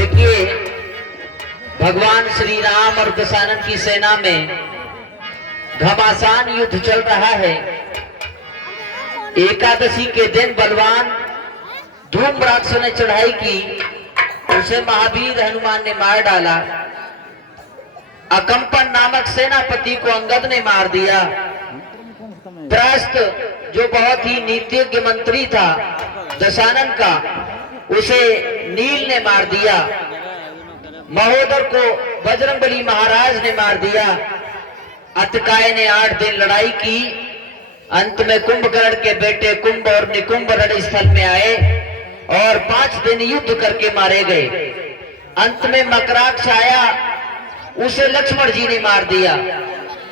देखिए, भगवान श्री राम और दशानन की सेना में घमासान युद्ध चल रहा है। एकादशी के दिन बलवान धूम्राक्ष ने चढ़ाई की, उसे महावीर हनुमान ने मार डाला। अकंपन नामक सेनापति को अंगद ने मार दिया। त्रस्त जो बहुत ही नीतिज्ञ मंत्री था दशानन का, उसे नील ने मार दिया। महोदर को बजरंगबली महाराज ने मार दिया। अतकाय ने 8 दिन लड़ाई की। अंत में कुंभकर्ण के बेटे कुंभ और निकुंभ रणस्थल में आए और 5 दिन युद्ध करके मारे गए। अंत में मकराक्ष आया, उसे लक्ष्मण जी ने मार दिया।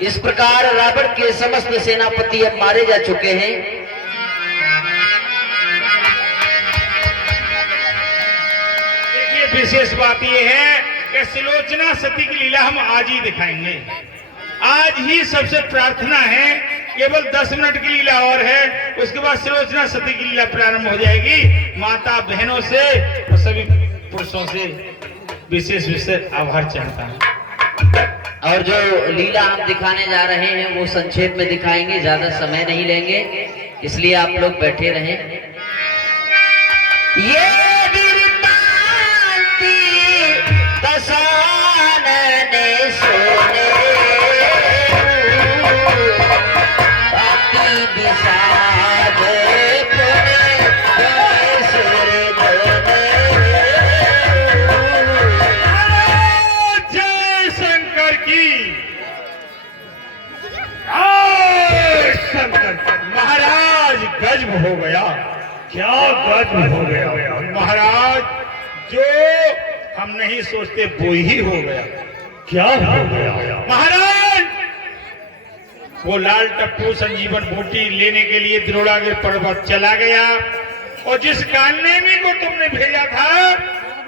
इस प्रकार रावण के समस्त सेनापति अब मारे जा चुके हैं। देखिए, विशेष बात यह है कि सुलोचना सती की लीला हम आज ही दिखाएंगे। आज ही सबसे प्रार्थना है, केवल 10 मिनट की लीला और है, उसके बाद सुलोचना सती की लीला प्रारंभ हो जाएगी। माता बहनों से और सभी पुरुषों से विशेष आभार चाहता हूँ। और जो लीला हम दिखाने जा रहे हैं वो संक्षेप में दिखाएंगे, ज्यादा समय नहीं लेंगे, इसलिए आप लोग बैठे रहें। ये महाराज गजब हो गया। क्या गजब हो गया महाराज, जो हम नहीं सोचते वो ही हो गया। क्या हो गया महाराज? वो लाल टप्पू संजीवन बूटी लेने के लिए द्रोणागिर पर्वत चला गया और जिस कालनेमी को तुमने भेजा था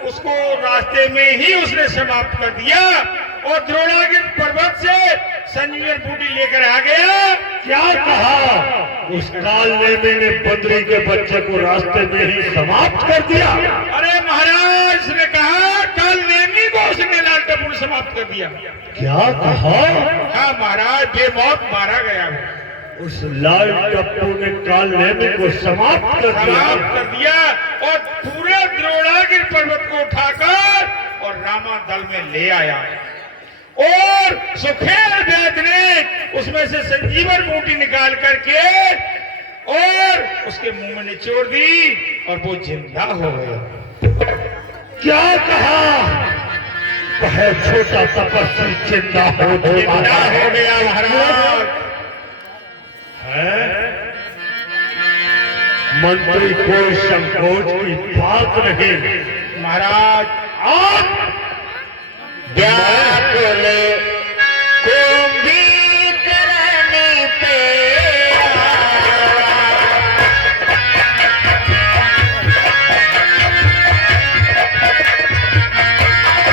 उसको रास्ते में ही उसने समाप्त कर दिया और द्रोणागिर पर्वत से संजीवन बूटी लेकर आ गया। क्या कहा? उस कालनेमी ने बद्री के बच्चे को रास्ते में ही समाप्त कर दिया। अरे महाराज ने कहा कालनेमी को उसने लाल टप्पू ने समाप्त कर दिया। क्या कहा? हाँ महाराज, बेमौत मारा गया। उस लाल टप्पू ने कालनेमी को समाप्त कर दिया और पूरे द्रोणागिर पर्वत को उठाकर और रामा दल में ले आया और सुखेल वैद ने उसमें से संजीवन बूटी निकाल करके और उसके मुंह में निचोड़ दी और वो जिंदा हो गया। क्या कहा? वह छोटा तपस्वी जिंदा हो गया महाराज। मंत्री को संकोच की बात नहीं महाराज। आप व्याकुल कुंभीकर्ण पे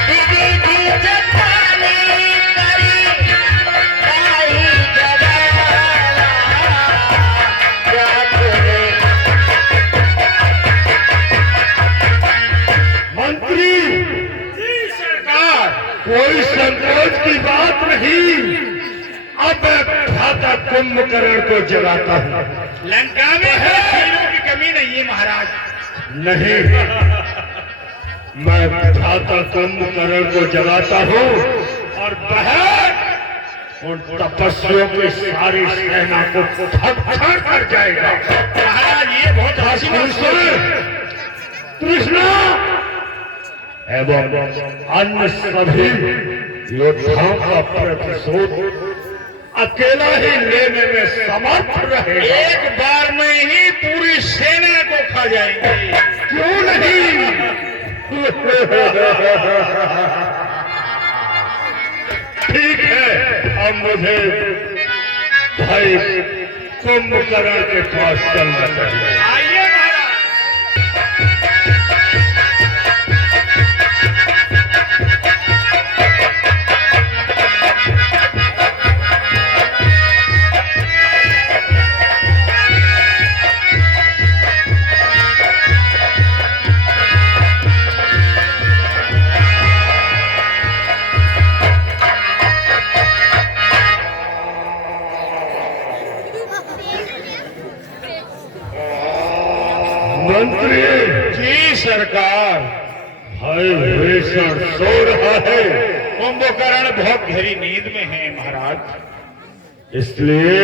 विधि जतानी करी काही जवाला। मंत्री कोई संकोच की बात नहीं। अब भ्राता कुंभकर्ण को जगाता हूँ। लंका में हीरों की कमी नहीं है महाराज। नहीं, मैं भ्राता कुंभकर्ण को जगाता हूँ और वह उन तपस्वियों की सारी सेना को भक्षण कर जाएगा। महाराज ये बहुत हंसी कृष्णा एवं अन्य सभी योद्धाओं का प्रतिशोध अकेला ही लेने में समर्थ रहे। एक बार में ही पूरी सेना को खा जाएंगे। क्यों नहीं? ठीक है, अब मुझे भाई कुंभकर्ण के पास चलना चाहिए। आइए महाराज। भय भीषण सो रहा है, कुंभकर्ण बहुत गहरी नींद में है महाराज। इसलिए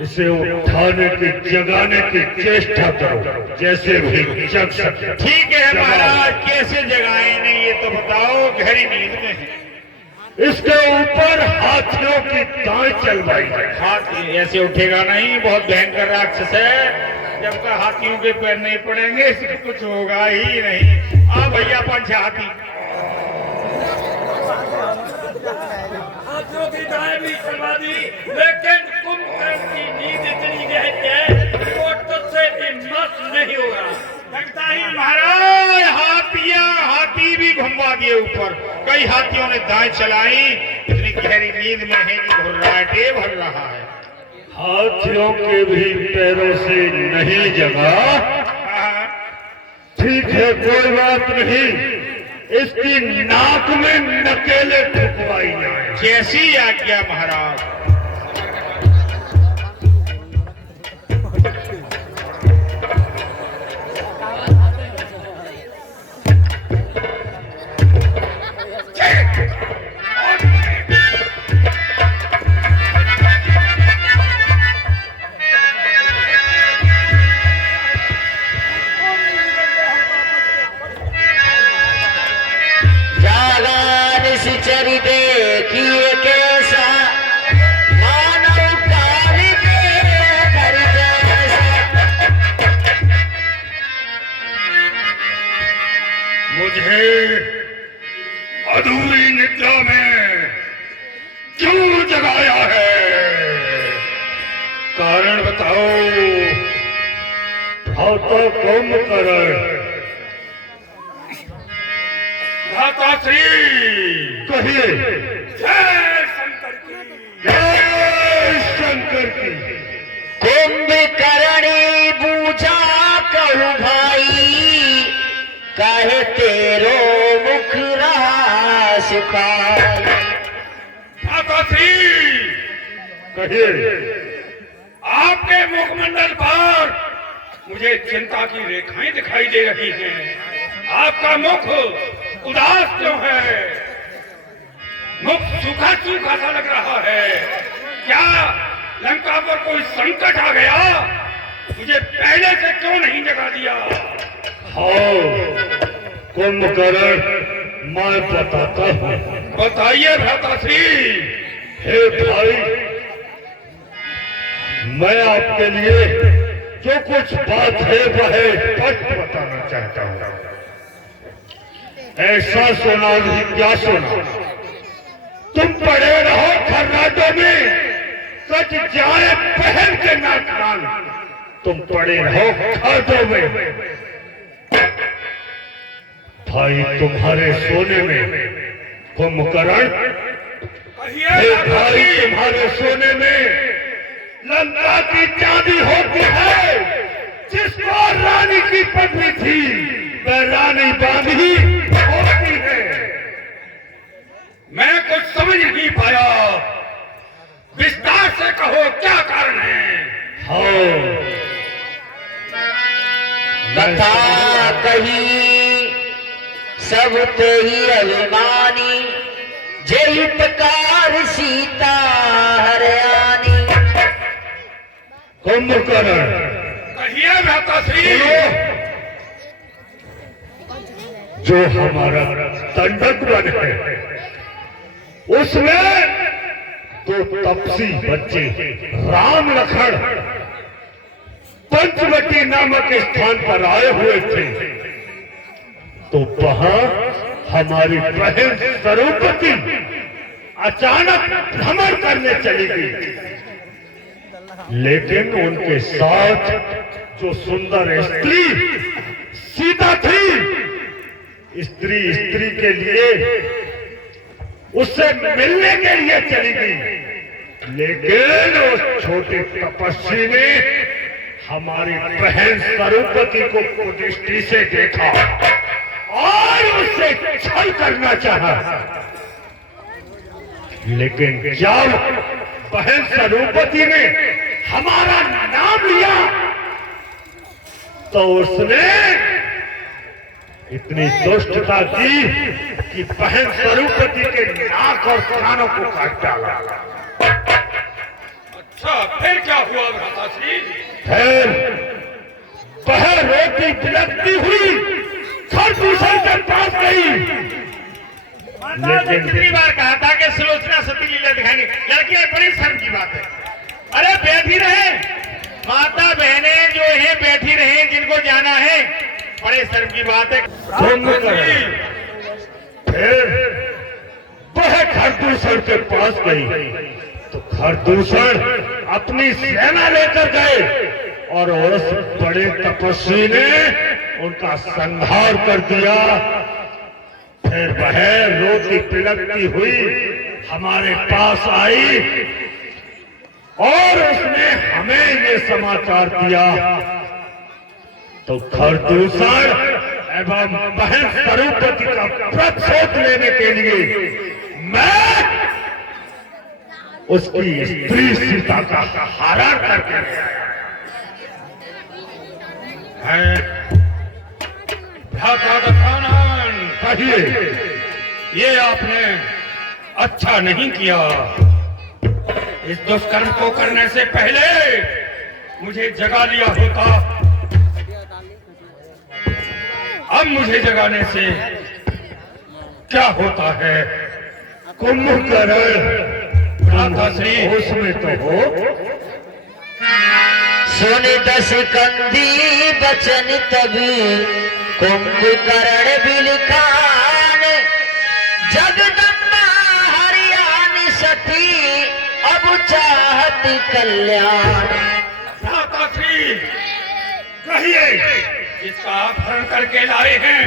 इसे उठाने की जगाने की चेष्टा करो, जैसे भी जग सकते। ठीक है महाराज, कैसे जगाए नहीं ये तो बताओ, गहरी नींद में है। इसके ऊपर हाथियों की दाएं चलवाई जाए। हाथ ऐसे उठेगा नहीं, बहुत भयंकर राक्षस है। जब तक हाथियों के पैर नहीं पड़ेंगे इसको कुछ होगा ही नहीं। आ भैया पंच हाथी। हाथियों की दाएं भी चलवा दी, लेकिन कुंभकर्ण की नींद इतनी गहरी है कि वो तुझसे भी मस्त नहीं होगा। लगता ही महाराज हाथी भी घुमा दिए ऊपर। कई हाथियों ने दाएं चलाई, इतनी गहरी नींद में है कि घुर्राटे भर रहा है। हाथियों के भी पैरों से नहीं जगा। ठीक है, कोई बात नहीं, इसकी नाक में नकेले ठुकवाई जाए। जैसी आज्ञा महाराज। अधूरी निद्रा में क्यों जगाया है? कारण बताओ। भ्राता कुंभकर्ण, भ्राताश्री कहिए। जय शंकर की। जय शंकर की। कुंभकर्णी बूझा कहूँ भाई, काहे तेरो मुख रहा सुखाई। भ्राताश्री कहिए। आपके मुखमंडल पर मुझे चिंता की रेखाएं दिखाई दे रही हैं। आपका मुख उदास क्यों है? मुख सूखा सूखा सा लग रहा है। क्या लंका पर कोई संकट आ गया? मुझे पहले से क्यों नहीं जगा दिया? हाँ कुंभकर्ण, मैं बताता हूँ। बताइए भ्राताश्री। हे भाई, मैं आपके लिए जो कुछ बात है वह स्पष्ट बताना चाहता हूँ। ऐसा सुना नहीं, क्या सुना? तुम पड़े रहो खर्राटों में, सच जाए पहन के नाक कान। तुम पड़े रहो खाटों में। भाई तुम्हारे सोने में कुंभकर्ण, हे भाई तुम्हारे सोने में लंका की चांदी होती है। जिसको रानी की पदवी थी वह रानी बांधी होती है। मैं कुछ समझ नहीं पाया, विस्तार से कहो क्या कारण है? हाँ कथा कही सब ते ही अभिमानी, जय प्रकार सीता हरयानी। कुंभकर्ण, कहिए भ्राताश्री। जो हमारा दंडक वन है उसमें तो तपसी बच्चे राम लखन पंचवटी नामक स्थान पर आए हुए थे। तो वहां हमारी बहन सरोपति अचानक भ्रमण करने चली गई, लेकिन उनके साथ जो सुंदर स्त्री सीता थी, स्त्री स्त्री के लिए उससे मिलने के लिए चली गई। लेकिन उस छोटी तपस्वी ने हमारी बहन सरोपति को दृष्टि से देखा और उससे छल करना चाहा। लेकिन जब बहन सरोपति ने हमारा नाम लिया तो उसने इतनी दुष्टता की कि बहन स्वरूपति के नाक और कानों को काट डाला। अच्छा, फिर क्या हुआ भ्राताश्री? फिर वह रोटी बिलकती हुई खरदूषण के पास गई। लेकिन कितनी बार कहा था कि सुलोचना सती लीला दिखाएंगे, लड़की बड़ी शर्म की बात है। अरे बैठी रहे, माता बहने जो है बैठी रहे, जिनको जाना है, बड़े शर्म की बात है। फिर वह खरदूषण के पास गई तो खरदूषण अपनी सेना लेकर गए और उस बड़े तपस्वी ने उनका संहार कर दिया। फिर वह रोटी पिलकती हुई हमारे पास आई और उसने हमें ये समाचार दिया। तो खरदूषण एवं बहन स्वरूपति का प्रतिशोध लेने के लिए मैं उसकी स्त्री सीता का हरण करके भ्राता दशानन, कहिए। ये आपने अच्छा नहीं किया। इस दुष्कर्म को करने से पहले मुझे जगा लिया होता। अब मुझे जगाने से क्या होता है? कुंभकर्ण भ्राताश्री, उसमें तो हो। सुन दस कंधी बचन तब कुंभकर्ण बिलखान, जगदम्बा हरियाणी सती अब चाहत कल्याण। भ्राताश्री, कहिए। जिसका आप हरण करके लाए हैं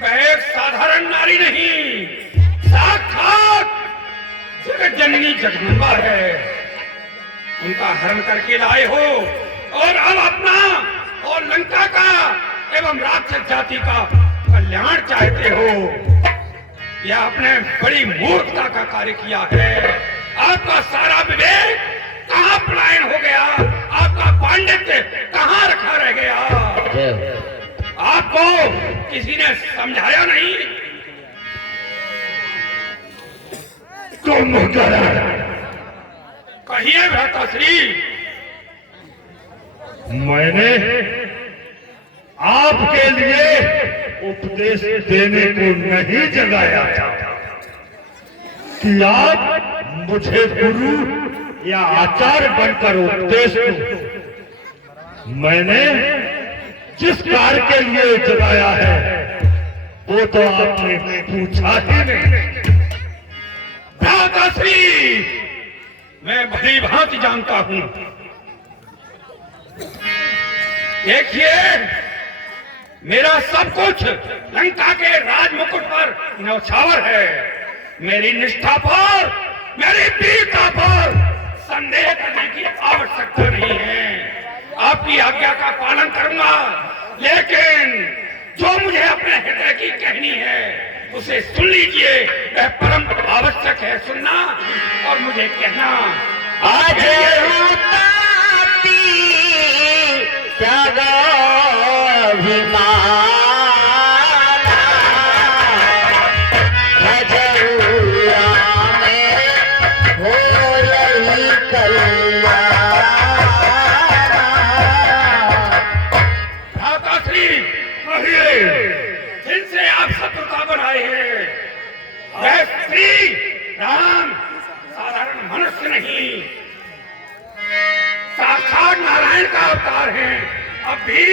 वह एक साधारण नारी नहीं, साक्षात जगत जननी जगदम्बा है। उनका हरण करके लाए हो और अब अपना और लंका का एवं राक्षस जाति का कल्याण चाहते हो। यह आपने बड़ी मूर्खता का कार्य किया है। आपका सारा विवेक कहाँ पलायन हो गया? आपका पांडित्य कहाँ रखा रह गया? आपको किसी ने समझाया नहीं? कुंभकर्ण, कहिए भ्राताश्री। मैंने आपके लिए उपदेश देने को नहीं जगाया था कि आप मुझे गुरु या आचार्य बनकर उपदेश दो। मैंने जिस कार्य के लिए जगाया है वो तो आपने पूछा ही नहीं। भ्राताश्री, मैं भली भांति जानता हूं। देखिए, मेरा सब कुछ लंका के राजमुकुट पर न्यौछावर है। मेरी निष्ठा पर, मेरी वीरता पर संदेह करने की आवश्यकता नहीं है। आपकी आज्ञा का पालन करूंगा, लेकिन जो मुझे अपने हृदय की कहनी है उसे सुन लीजिए। वह परम आवश्यक है सुनना और मुझे कहना। आज होताती त्यागाभिमाना, भजऊया में हो यही कल्याण। भ्राताश्री, कहिए, जिनसे आप शत्रुता बनाए हैं वह श्री राम साधारण मनुष्य नहीं, साक्षात नारायण का अवतार है। अब भी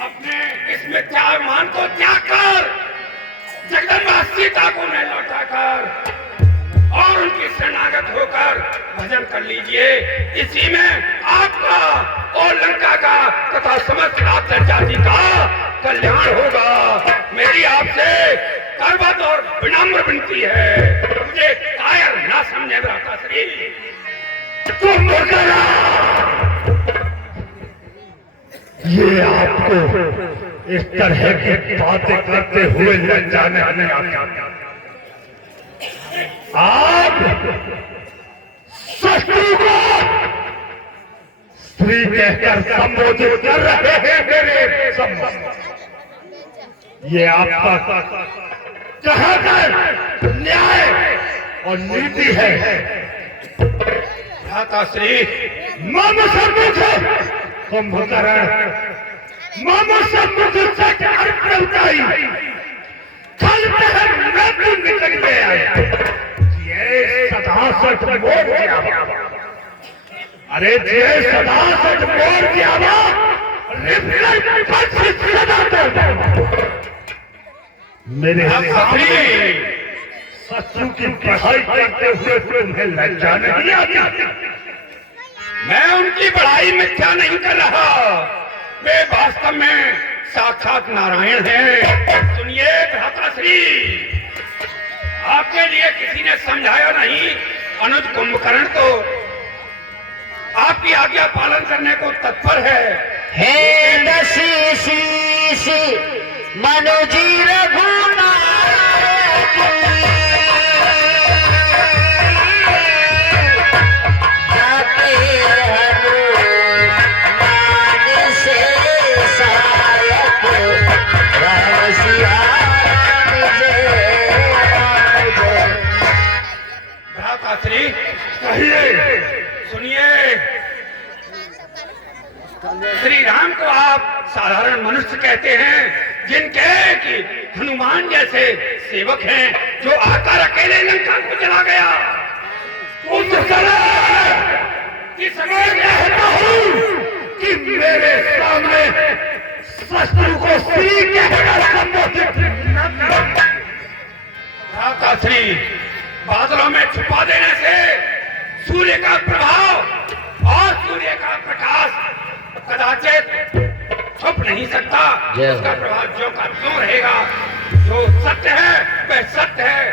अपने इस मिथ्याभिमान को त्याग कर जगदम्बा सीता को न लौटाकर और उनकी शरणागत होकर भजन कर लीजिए। इसी में आपका और लंका का तथा समस्त राक्षस जाति का कल्याण होगा। मेरी आपसे करबद्ध और विनम्र विनती है, मुझे कायर ना समझे भ्राताश्री। ये आपको इस तरह की बातें करते हुए लज्जा नहीं आती। आप शत्रु को स्त्री कहकर संबोधित कर रहे हैं मेरे संबंध। ये आपका कहाँ का न्याय और नीति है? भ्राताश्री, मम सम्मुख कुंभकर्ण, मम सम्मुख सच अर्पणताई, कल मृत्यु निकल गया। ये सदा सच बोल दिया। अरे ये सदा सच बोल दिया। मेरे शत्रु की पढ़ाई करते हुए तुम्हें लज्जा नहीं आती? मैं उनकी बढ़ाई मिथ्या नहीं कर रहा, वे वास्तव में साक्षात नारायण हैं। सुनिए भ्राताश्री, आपके लिए किसी ने समझाया नहीं, अनुज कुंभकर्ण तो आपकी आज्ञा पालन करने को तत्पर है। हे दशीष मनुजी रघुनायक, जाके हनुमान से सहायक, राम सिया राम जय राम जय। भ्राताश्री कहिए। सुनिए, श्री राम को आप साधारण मनुष्य कहते हैं, जिनके कि हनुमान जैसे सेवक हैं, जो आकर अकेले लंका को चला गया। उस समय कहता हूं कि मेरे सामने शत्रु को श्री कहकर संबोधित न करो। भ्राताश्री, बादलों में छुपा देने से सूर्य का प्रभाव और सूर्य का प्रकाश कदाचित छुप नहीं सकता। उसका प्रभाव जो का त्यों रहेगा। जो सत्य है वह सत्य है।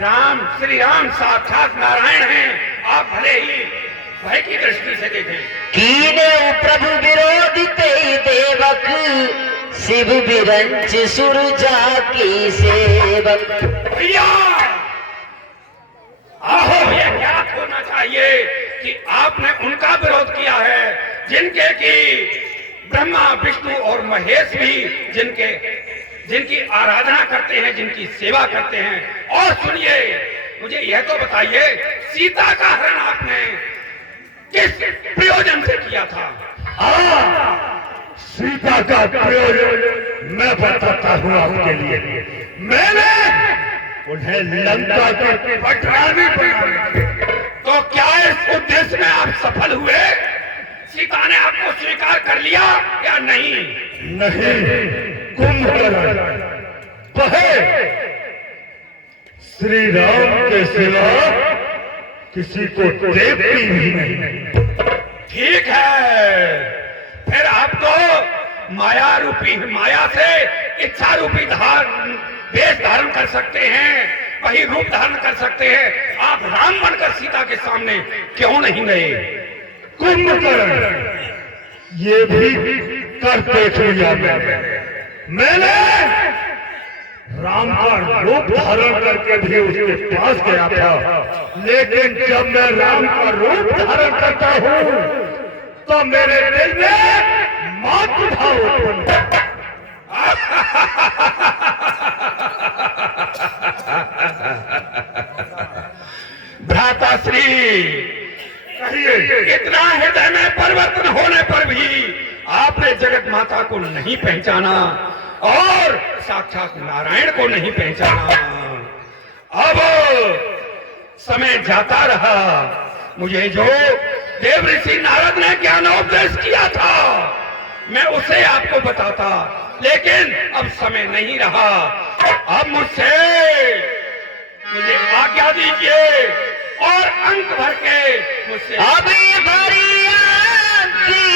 राम, श्री राम साक्षात नारायण हैं। आप भले ही भय की दृष्टि से देखें। कीने प्रभु विरोधिते देवक, शिव बिरंच सुरजा की सेवक। भैया, आहो, यह ज्ञात होना चाहिए कि आपने उनका विरोध किया है जिनके की ब्रह्मा, विष्णु और महेश भी जिनकी आराधना करते हैं, जिनकी सेवा करते हैं। और सुनिए, मुझे यह तो बताइए, सीता का हरण आपने किस प्रयोजन से किया था? सीता का प्रयोजन मैं बताता हूँ आपके लिए। मैंने उन्हें लंका के पटरानी बनाई। तो क्या इस उद्देश्य में आप सफल हुए? सीता ने आपको स्वीकार कर लिया या नहीं? नहीं, कुंभकर्ण कहे श्री राम के सिवा किसी को देखती भी नहीं। ठीक है, फिर आप तो माया रूपी माया से इच्छा रूपी वेश धारण कर सकते हैं, वही रूप धारण कर सकते हैं। आप राम बनकर सीता के सामने क्यों नहीं गए? कुंभकर्ण ये भी कर देख लिया मैंने राम का रूप धारण करके भी उसके पास गया था, लेकिन जब मैं राम का रूप धारण करता हूँ तो मेरे दिल में मातृभाव उत्पन्न होता। भ्राताश्री, इतना हृदय में परिवर्तन होने पर भी आपने जगत माता को नहीं पहचाना और साक्षात नारायण को नहीं पहचाना। अब समय जाता रहा, मुझे जो देव ऋषि नारद ने ज्ञानोपदेश किया था मैं उसे आपको बताता, लेकिन अब समय नहीं रहा। अब मुझे आज्ञा दीजिए और अंक भर के मुझसे अभी भरिया की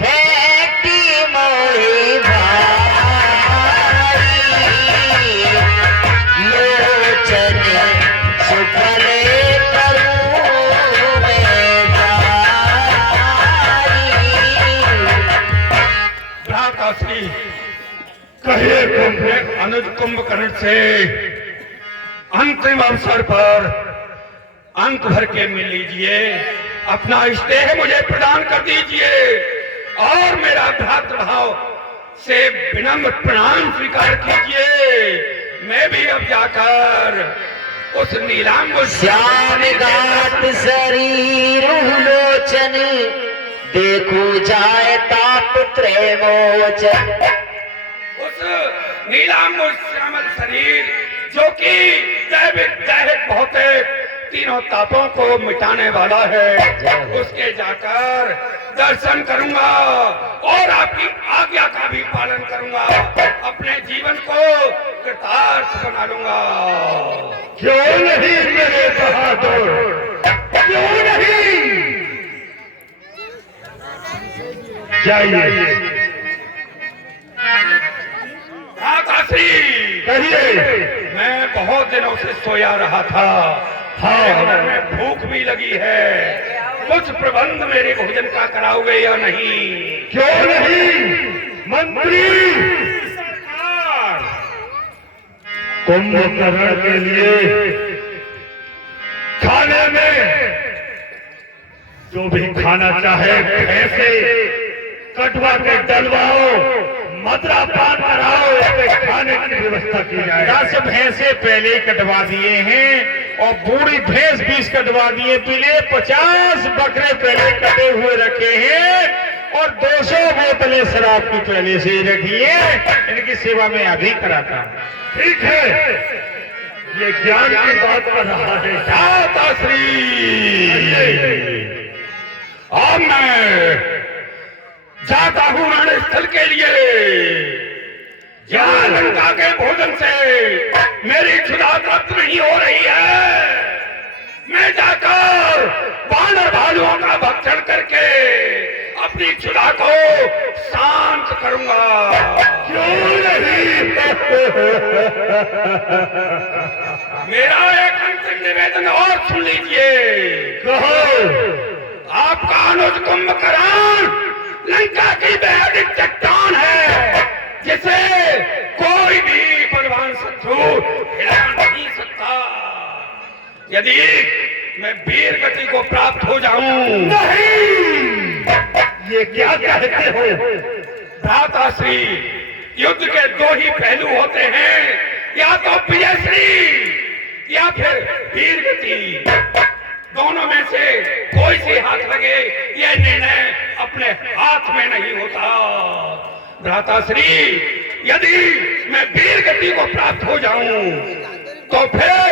भेटी मोहि भाई, लोचन सुफल करूं मैं जाई। भ्राताश्री, कहिए अनुज कुंभकर्ण से अंतिम अवसर पर अंक भर के मिल लीजिए, अपना स्नेह मुझे प्रदान कर दीजिए और मेरा भ्रातृभाव से विनम्र प्रणाम स्वीकार कीजिए। मैं भी अब जाकर उस नीलाम को श्याम घाट शरीर लोचन, देखो जाए ताप त्रय मोचन। उस नीलाम श्यामल शरीर जो कि दैविक दैहिक भौतिक तीनों तापों को मिटाने वाला है, उसके जाकर दर्शन करूंगा और आपकी आज्ञा का भी पालन करूंगा। अपने जीवन को कृतार्थ बना लूंगा। क्यों नहीं मेरे बहादुर, क्यों नहीं? जाइए, माताश्री, कहिए। मैं बहुत दिनों से सोया रहा था। हाँ, घर में भूख भी लगी है। कुछ प्रबंध मेरे भोजन का कराओगे या नहीं? क्यों नहीं मंत्री? कुंभकर्ण के लिए खाने में जो भी खाना चाहे भैंसे कटवा के डलवाओ, मदरा पान कराओ, इसके खाने की व्यवस्था की जाए। 10 भैंसे पहले ही कटवा दिए हैं और बूढ़ी भैंस 20 कटवा दिए। पीले 50 बकरे पहले कटे हुए रखे हैं और 200 बोतलें शराब की पहले से ही रखी है। इनकी सेवा में अभी कराता हूं। ठीक है, ये ज्ञान की बात कर रहा है। माताश्री, अब मैं जाता हूं रण स्थल के लिए। जहां लंका के भोजन से मेरी क्षुधा तृप्त नहीं हो रही है, मैं जाकर वानर भालुओं का भक्षण करके अपनी क्षुधा को शांत करूंगा। क्यों नहीं? मेरा एक अंतिम निवेदन और सुन लीजिए। कहो। आपका अनुज कुंभकर्ण लंका की बेहद चट्टान है, जिसे कोई भी बलवान शत्रु हिला नहीं सकता। यदि मैं वीर गति को प्राप्त हो जाऊं, नहीं, ये क्या कहते हो? भ्राताश्री, युद्ध के 2 ही पहलू होते हैं, या तो विजयश्री या फिर वीर गति। दोनों में से कोई से हाथ लगे, यह निर्णय अपने हाथ में नहीं होता। भ्राताश्री, यदि मैं वीर गति को प्राप्त हो जाऊं, तो फिर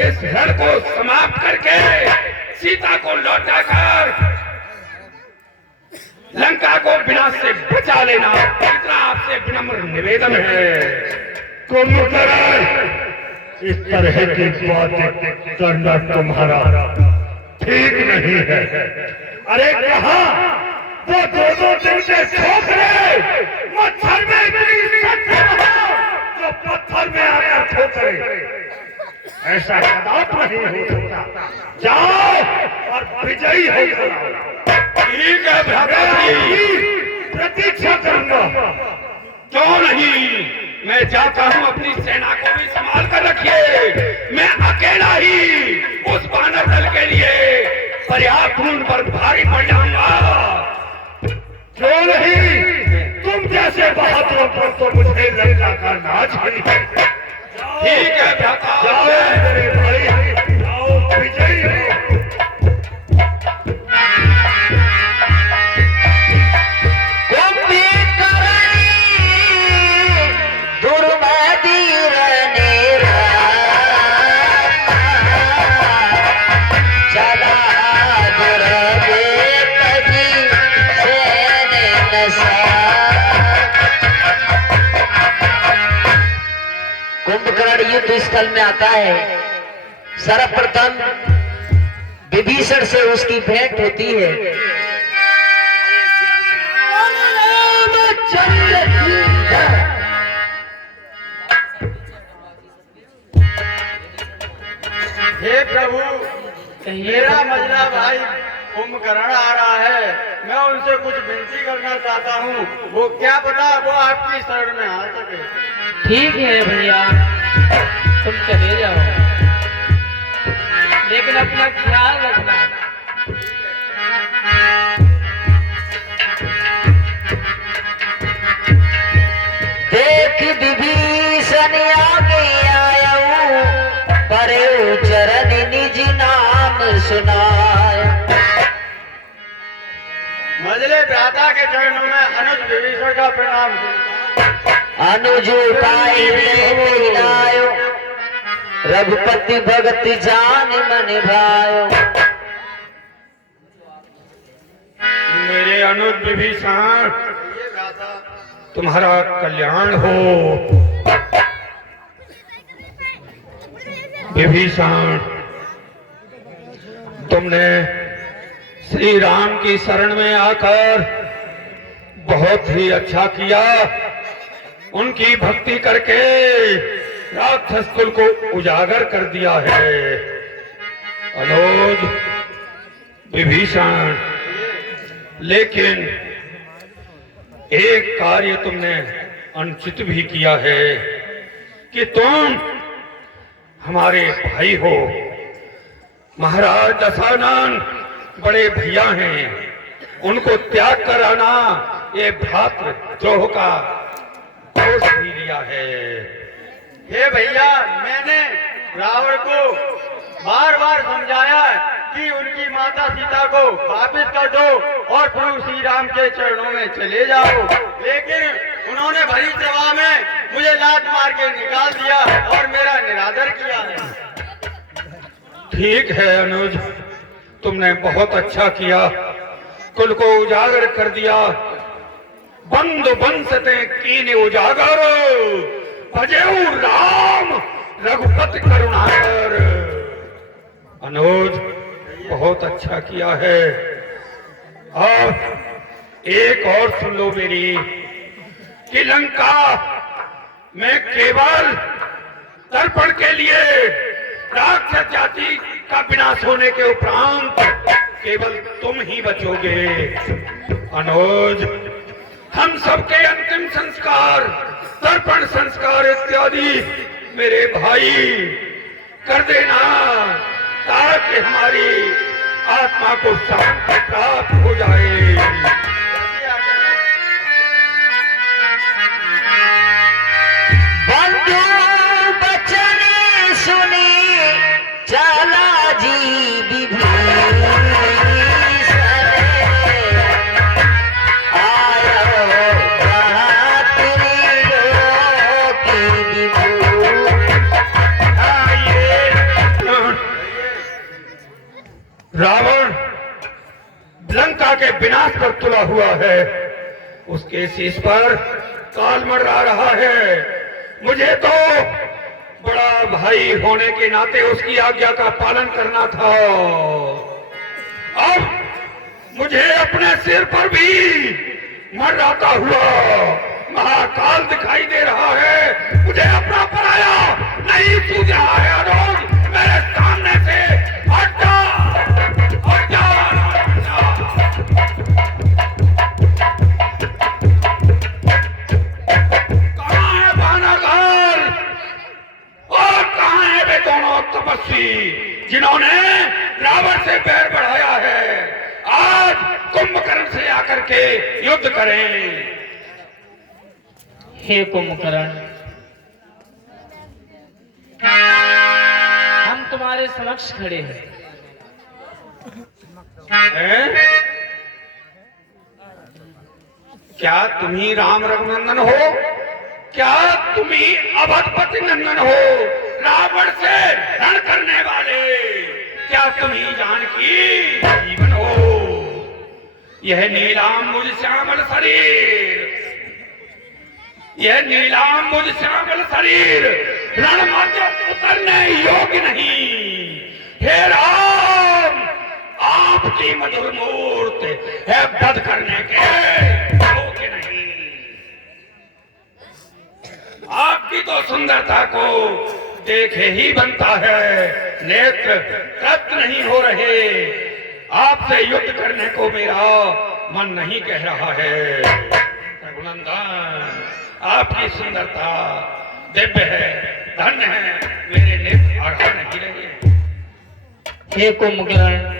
इस रण को समाप्त करके सीता को लौटाकर लंका को विनाश से बचा लेना, इतना आपसे विनम्र निवेदन है। कुंभकर्ण, इस तरह की बातें करना तुम्हारा ठीक नहीं है। अरे कहा वो 2-2 दिन के छोकरे मच्छर में इतनी शक्ति हो जो पत्थर में आकर ठोकरे, ऐसा कदाप नहीं हो सकता। जाओ और विजयी हो जाओ। ठीक है भ्राताश्री, प्रतीक्षा करूंगा। क्यों नहीं, मैं जाता हूं। अपनी सेना को भी संभाल कर रखिए। मैं अकेला ही उस वानर दल के लिए पर्याप्त ऊन पर भारी पड़ जाऊंगा। क्यों नहीं? तुम जैसे बहादुरों पर तो मुझे लंका का नाज ही है। ठीक है भ्राता, जाओ मेरे भाई, जाओ विजयी हो। कुंभकर्ण युद्ध स्थल में आता है। सर्वप्रथम विभीषण से उसकी भेंट होती है। हे प्रभु, मेरा मजला भाई कुंभकर्ण आ रहा है। मैं उनसे कुछ विनती करना चाहता हूँ। वो क्या पता वो आपकी शरण में आ सके। ठीक है भैया, तुम चले जाओ, लेकिन अपना ख्याल रखना। मेरे भ्राता के चरणों में अनुज विभीषण का प्रणाम। अनुज पाई लायो, रघुपति भगति जान मन भायो। मेरे अनुज विभीषण, ये भ्राता तुम्हारा कल्याण हो। विभीषण, तुमने श्री राम की शरण में आकर बहुत ही अच्छा किया। उनकी भक्ति करके राक्षस कुल को उजागर कर दिया है। अनुज विभीषण, लेकिन एक कार्य तुमने अनुचित भी किया है कि तुम हमारे भाई हो। महाराज दशानन बड़े भैया हैं, उनको त्याग कर आना ये भ्रातृद्रोह का दोष भी लिया है। हे भैया, मैंने रावण को बार बार समझाया कि उनकी माता सीता को वापिस कर दो और प्रभु श्री राम के चरणों में चले जाओ, लेकिन उन्होंने भरी सभा में मुझे लात मार के निकाल दिया और मेरा निरादर किया है। ठीक है अनुज, तुमने बहुत अच्छा किया, कुल को उजागर कर दिया। बंधु बंसते कीने उजागर, भजेऊ राम रघुपति करुणाकर। अनुज, बहुत अच्छा किया है। अब एक और सुन लो मेरी, कि लंका में केवल तर्पण के लिए राक्षस जाति का विनाश होने के उपरांत केवल तुम ही बचोगे। अनुज, हम सबके अंतिम संस्कार, तर्पण संस्कार इत्यादि मेरे भाई कर देना, ताकि हमारी आत्मा को शांति प्राप्त हो जाए। बंधु बचन सुने चला जी विभीषण, आयो बहादुरी की विभू। रावण लंका के विनाश पर तुला हुआ है, उसके शीश पर काल मंडरा रहा है। मुझे तो बड़ा भाई होने के नाते उसकी आज्ञा का पालन करना था। अब मुझे अपने सिर पर भी मंडराता हुआ महाकाल दिखाई दे रहा है। मुझे अपना पराया नहीं सूझ रहा है। अनुज, मेरे सामने से हट जा, हट जा, हट जा। कहाँ है बानागाल और कहाँ है वे दोनों तपस्वी जिन्होंने रावण से बैर बढ़ाया है? आज कुंभकर्ण से आकर के युद्ध करें। हे कुंभकर्ण, हम तुम्हारे समक्ष खड़े हैं। हैं? क्या तुम ही राम रघुनंदन हो? क्या तुम ही अवधपति नंदन हो? रावण से रण करने वाले? क्या तुम ही जानकी जीवन हो? यह नीलांबुज श्यामल शरीर, यह नीलांबुज श्यामल शरीर रण मध्य उतरने योग्य नहीं। हे राम, आपकी मधुर मूर्ति है वध करने के योग्य नहीं। आपकी तो सुंदरता को देखे ही बनता है, नेत्र तृप्त नहीं हो रहे। आपसे युद्ध करने को मेरा मन नहीं कह रहा है। रघुनंदन, आपकी सुंदरता दिव्य है, धन्य है, मेरे नेत्र आघा नहीं रहे। हे कुंभकर्ण,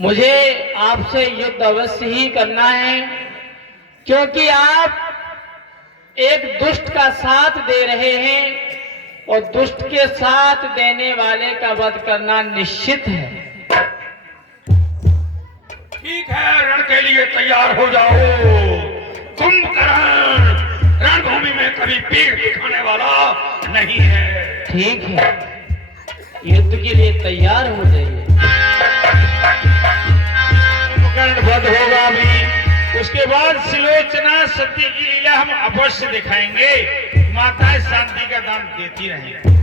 मुझे आपसे युद्ध अवश्य ही करना है, क्योंकि आप एक दुष्ट का साथ दे रहे हैं और दुष्ट के साथ देने वाले का वध करना निश्चित है। ठीक है, रण के लिए तैयार हो जाओ। कुंभकर्ण रणभूमि में कभी पीठ दिखाने वाला नहीं है। ठीक है, युद्ध के लिए तैयार हो जाइए। कुंभकर्ण वध होगा भी, उसके बाद सुलोचना सती की लीला हम अवश्य दिखाएंगे। माताएं शांति का दान देती रहेंगी।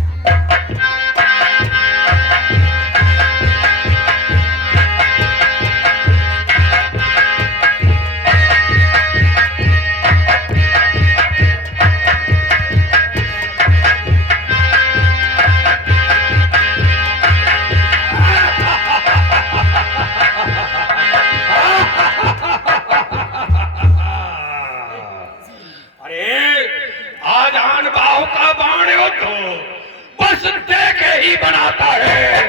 बनाता है,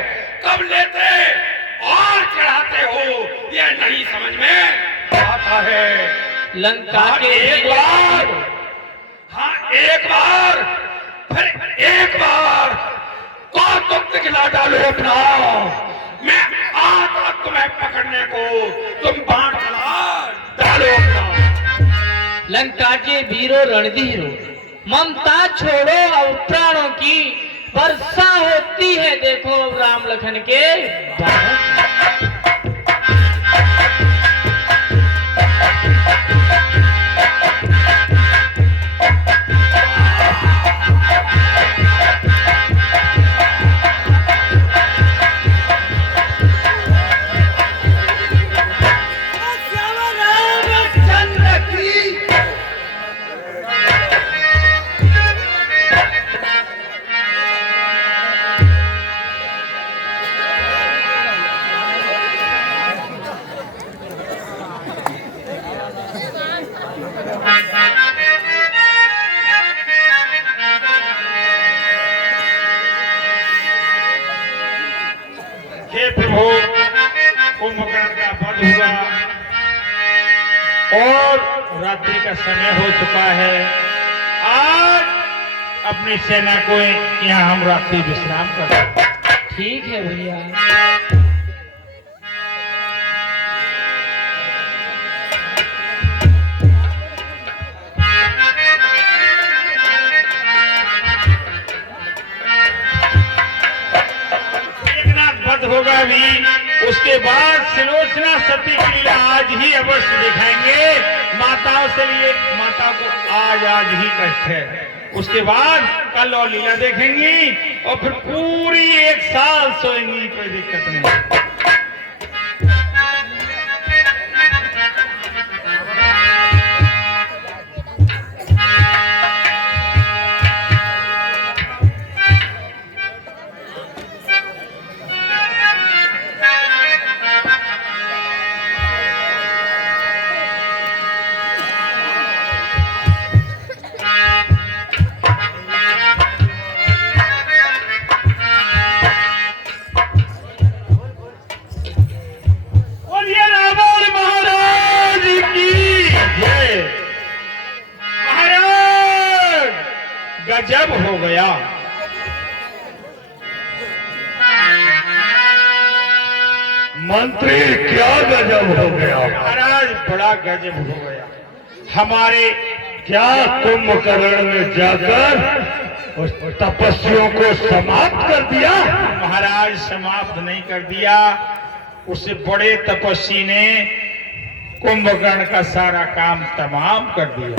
कब लेते और चढ़ाते हो ये नहीं समझ में आता है। लंका के एक बार, हाँ एक बार, फिर एक बार कौतुक दिखला डालो अपना। मैं आता तुम्हें पकड़ने को, तुम बांट डालो अपना। लंका के वीरों रणधीरों, ममता छोड़ो और प्राणों की वर्षा होती है। देखो राम लखन के कुंभकर्ण का वध हुआ और रात्रि का समय हो चुका है। आज अपनी सेना को यहाँ हम रात्रि विश्राम करते। ठीक है भैया। होगा भी, उसके बाद सुलोचना सती की लीला आज ही अवश्य दिखाएंगे। माताओं से लिए माता को आज ही कहते हैं। उसके बाद कल और लीला देखेंगी और फिर पूरी एक साल सोएंगी, कोई दिक्कत नहीं। गजब हो गया। मंत्री क्या गजब हो गया? महाराज बड़ा गजब हो गया। हमारे क्या कुंभकर्ण में जाकर उस तपस्वियों को समाप्त कर दिया? महाराज समाप्त नहीं कर दिया, उससे बड़े तपस्वी ने कुंभकर्ण का सारा काम तमाम कर दिया।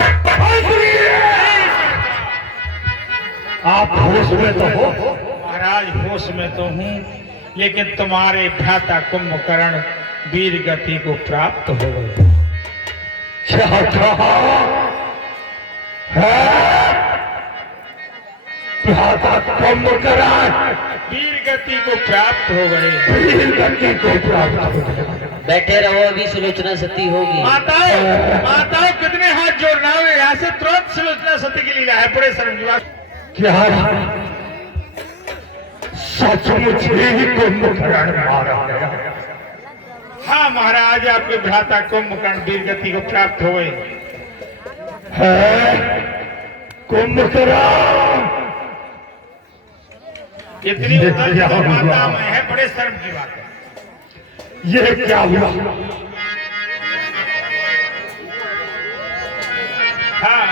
आप होश में तो हो? महाराज होश में तो हूँ, लेकिन तुम्हारे भ्राता कुंभकर्ण वीर गति को प्राप्त हो गए। क्या कहा? भ्राता कुंभकर्ण वीर गति को प्राप्त हो गए। वीर गति को प्राप्त हो गए। बैठे रहो, अभी सुलोचना सती होगी। माताओं कितने हाथ जोड़ना हो, यहाँ से तुरंत सुलोचना सती की लीला है। बड़े शर्म की बात। क्या सचमुच ही कुंभकर्ण मारा गया? हाँ महाराज, आपके भ्राता कुंभकर्ण वीर गति को प्राप्त हो गए। कुंभकर्ण इतनी ये क्या हुआ? माता में है, बड़े शर्म की बात है। ये क्या हुआ? हाँ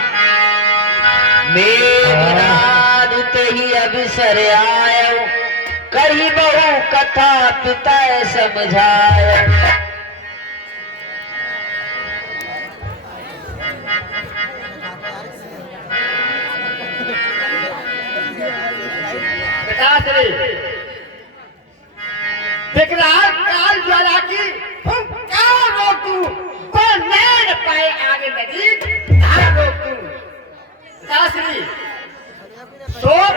मेरी नाद ते ही अवसर आयो कही बहु कथा पिता समझायो। पिताश्री विकराल काल ज्वाला की हुंकार रोकू पर नैन पाए आगे लगी धार रोकू। पिताश्री शोर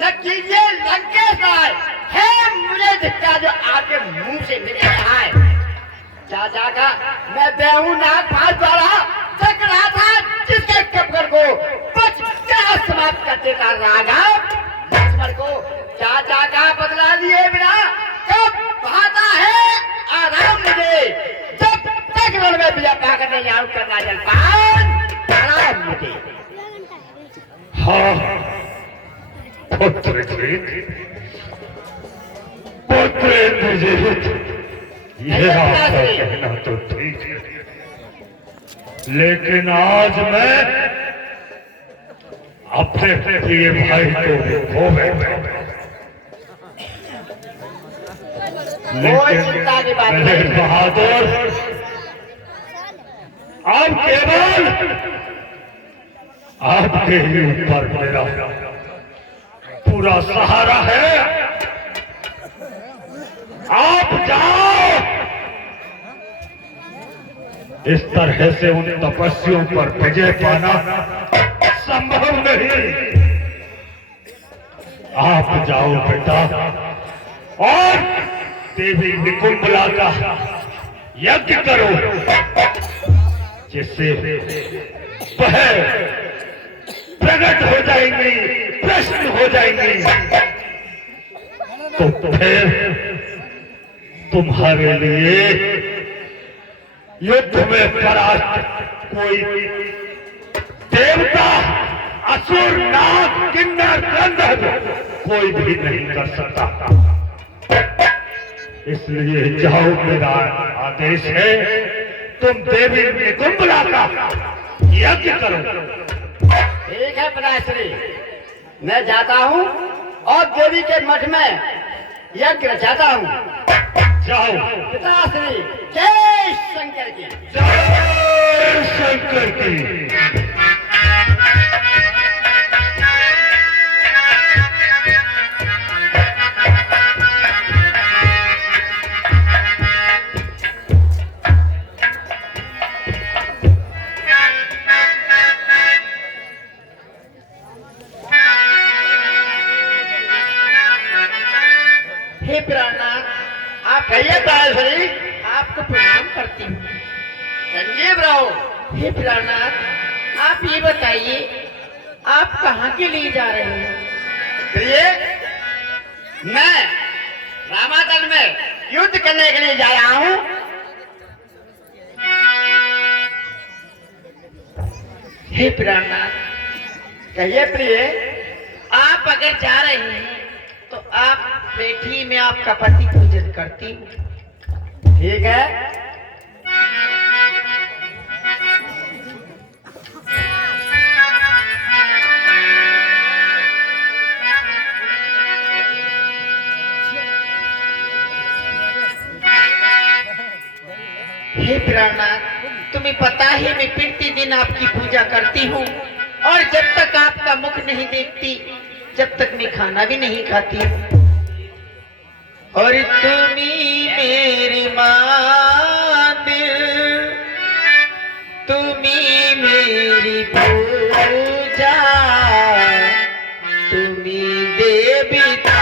न कीजिए लंकेश्वर है मुझे धिक्का जो आपके मुंह से निकल रहा है। चाचा का मैं बेहूनाथ पास द्वारा चक रहा था जिसके कपड़ को बच क्या समाप्त करते था राघव लक्ष्मण को चाचा का बदला लिए बिना कब भाता है आराम मुझे जब तक रण में विजय पाकर नहीं आऊं करना जलपान आराम मुझे। हाँ पुत्र मुझे यह आपका कहना तो ठीक है, लेकिन आज मैं अपने प्रिय भाई को खो बैठा। लेकिन मेरे बहादुर अब केवल आपके ही ऊपर मेरा पूरा सहारा है। आप जाओ, इस तरह से उन तपस्वियों पर विजय पाना संभव नहीं। आप जाओ बेटा और देवी निकुंभला का यज्ञ करो, जिससे वह प्रकट हो जाएंगी, प्रश्न हो जाएंगी, तो फिर तुम्हारे लिए युद्ध में परास्त कोई देवता, असुर, नाग, किन्नर, गंधर्व कोई भी नहीं कर सकता। इसलिए जाओ, मेरा आदेश है, तुम देवी निकुंभला का यज्ञ करो। ठीक है पिताश्री, मैं जाता हूँ और देवी के मठ में यज्ञ रचाता हूँ। जाओ। पिताश्री जय शंकर की। जय शंकर की। हे प्राणनाथ, आप कहिए पिताश्री। आपको प्रणाम करती हूँ। संजीव रहो। हे प्राणनाथ, आप ये बताइए, आप कहाँ के लिए जा रहे हैं? प्रिय, मैं रामादल में युद्ध करने के लिए जा रहा हूँ। हे प्राणनाथ, कहिए प्रिय। आप अगर जा रहे हैं तो आप बैठिए, मैं आपका पति पूजन करती हूँ। ठीक है। हे प्राणनाथ, तुम्हें पता है मैं प्रतिदिन आपकी पूजा करती हूँ और जब तक आपका मुख नहीं देखती जब तक मैं खाना भी नहीं खाती। और तुम्ही मेरी मंदिर, तुम्ही मेरी पूजा, तुम्ही देवता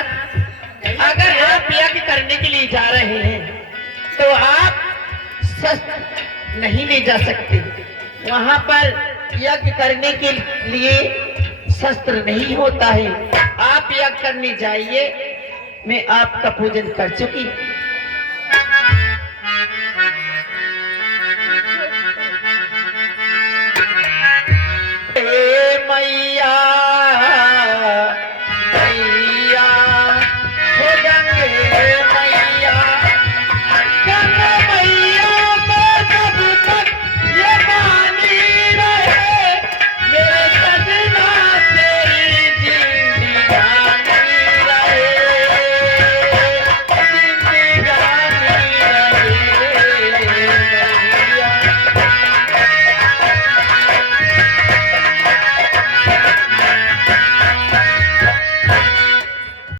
भोलेनाथ, अगर आप यज्ञ करने के लिए जा रहे हैं तो आप शस्त्र नहीं ले जा सकते। वहां पर यज्ञ करने के लिए शस्त्र नहीं होता है। आप यज्ञ करने जाइए, मैं आपका पूजन कर चुकी। मैया मैया हो गंगे